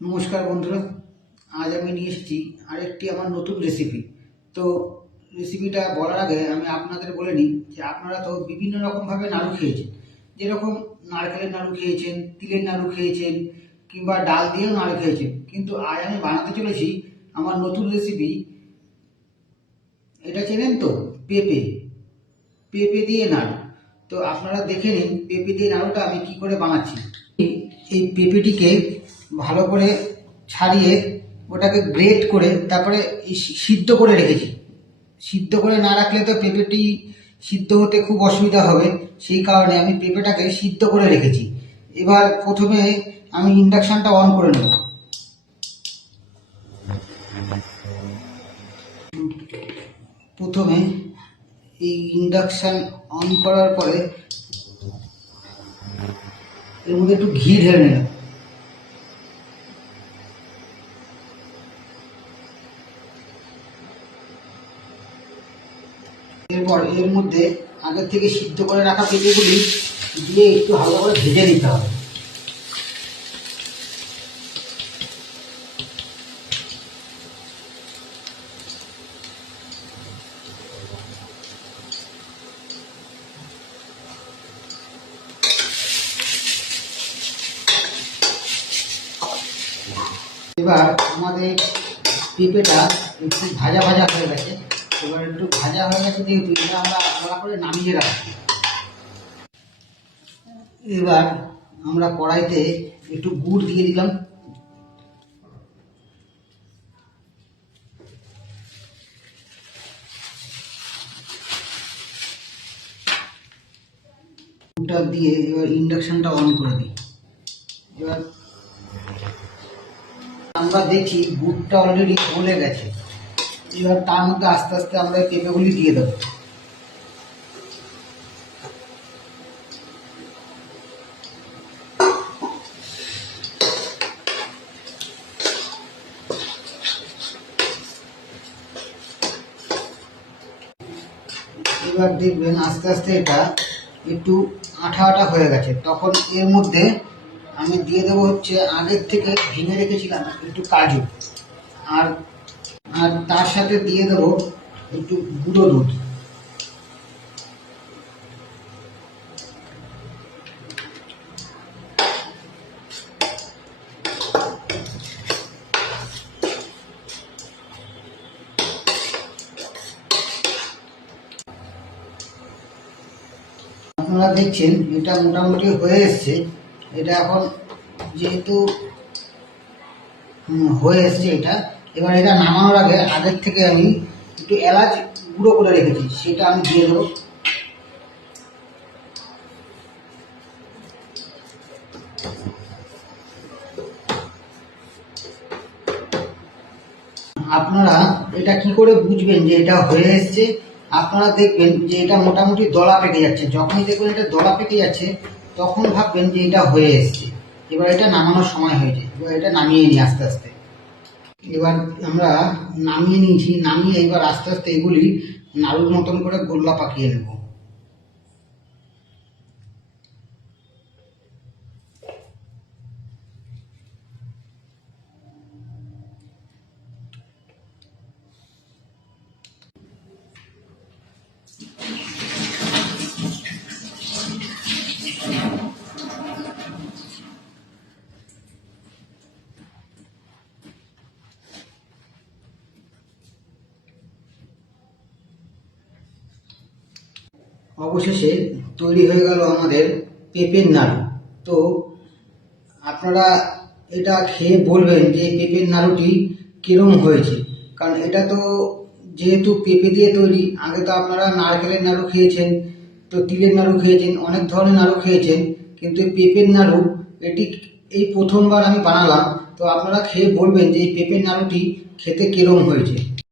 নমস্কার বন্ধুরা, আজ আমি নিয়ে এসেছি আরেকটি আমার নতুন রেসিপি। তো রেসিপিটা বলার আগে আমি আপনাদের বলে নিই যে আপনারা তো বিভিন্ন রকমভাবে নাড়ু খেয়েছেন, যেরকম নারকেলের নাড়ু খেয়েছেন, তিলের নাড়ু খেয়েছেন, কিংবা ডাল দিয়েও নাড়ু খেয়েছেন। কিন্তু আজ আমি বানাতে চলেছি আমার নতুন রেসিপি। এটা চেনেন তো? পেঁপে পেঁপে দিয়ে নাড়ু। তো আপনারা দেখে নিন পেঁপে দিয়ে নাড়ুটা আমি কি করে বানাচ্ছি। এই পেঁপেটিকে ভালো করে ছাড়িয়ে ওটাকে গ্রেট করে তারপরে সিদ্ধ করে রেখেছি। সিদ্ধ করে না রাখলে তো পেঁপেটি সিদ্ধ হতে খুব অসুবিধা হবে, সেই কারণে আমি পেঁপেটাকে সিদ্ধ করে রেখেছি। এবার প্রথমে আমি ইন্ডাকশনটা অন করে নেব। প্রথমে এই ইন্ডাকশন অন করার পরে এর মধ্যে একটু ঘি ঢেলে নিলাম। এরপর এর মধ্যে আগে থেকে সিদ্ধ করে রাখা পেঁপেগুলি দিয়ে একটু হালকা করে ভেজে নিতে হবে। এবার আমাদের পেঁপেটা একটু ভাজা ভাজা হয়ে গেছে। এবার একটু ভাজা হয়ে গেছে যেহেতু এটা আমরা আলাদা করে নামিয়ে রাখছি। এবার আমরা কড়াইতে একটু গুড় দিয়ে দিলাম। গুড়টা দিয়ে এবার ইন্ডাকশনটা অন করে দিই। এবার আমরা দেখি গুড়টা অলরেডি গলে গেছে। এবার তার মধ্যে আস্তে আস্তে আমরা পেঁপেগুলি দিয়ে দেবো। এবার দেখবেন আস্তে আস্তে এটা একটু আঠা আঠা হয়ে গেছে। তখন এর মধ্যে আমি দিয়ে দেবো হচ্ছে আগের থেকে ভেঙে রেখেছিলাম একটু কাজু, আর আর তার সাথে দিয়ে দেবো একটু গুঁড়ো দুধ। আপনারা দেখছেন এটা মোটামুটি হয়ে এসছে। এটা এখন যেহেতু হয়ে এসছে এটা, এবার এটা নামানোর আগে আগের থেকে আমি একটু এলাচ গুঁড়ো করে রেখেছি, সেটা আমি দিয়ে দেবো। আপনারা এটা কি করে বুঝবেন যে এটা হয়ে এসছে? আপনারা দেখবেন যে এটা মোটামুটি দলা পেকে যাচ্ছে। যখনই দেখবেন এটা দলা পেকে যাচ্ছে তখন ভাববেন যে এটা হয়ে এসছে। এবার এটা নামানোর সময় হয়েছে। এবার এটা নামিয়ে নিই আস্তে আস্তে। এবার আমরা নামিয়ে নিয়েছি। নামিয়ে এবার আস্তে আস্তে এগুলি নাড়ুর মতন করে গোল্লা পাকিয়ে নেব। অবশেষে তৈরি হয়ে গেল আমাদের পেঁপের নাড়ু। তো আপনারা এটা খেয়ে বলবেন যে পেঁপের নাড়ুটি কীরকম হয়েছে। কারণ এটা তো যেহেতু পেঁপে দিয়ে তৈরি, আগে তো আপনারা নারকেলের নাড়ু খেয়েছেন, তো তিলের নাড়ু খেয়েছেন, অনেক ধরনের নাড়ু খেয়েছেন, কিন্তু পেঁপের নাড়ু এটি এই প্রথমবার আমি বানালাম। তো আপনারা খেয়ে বলবেন যে এই পেঁপের নাড়ুটি খেতে কীরকম হয়েছে।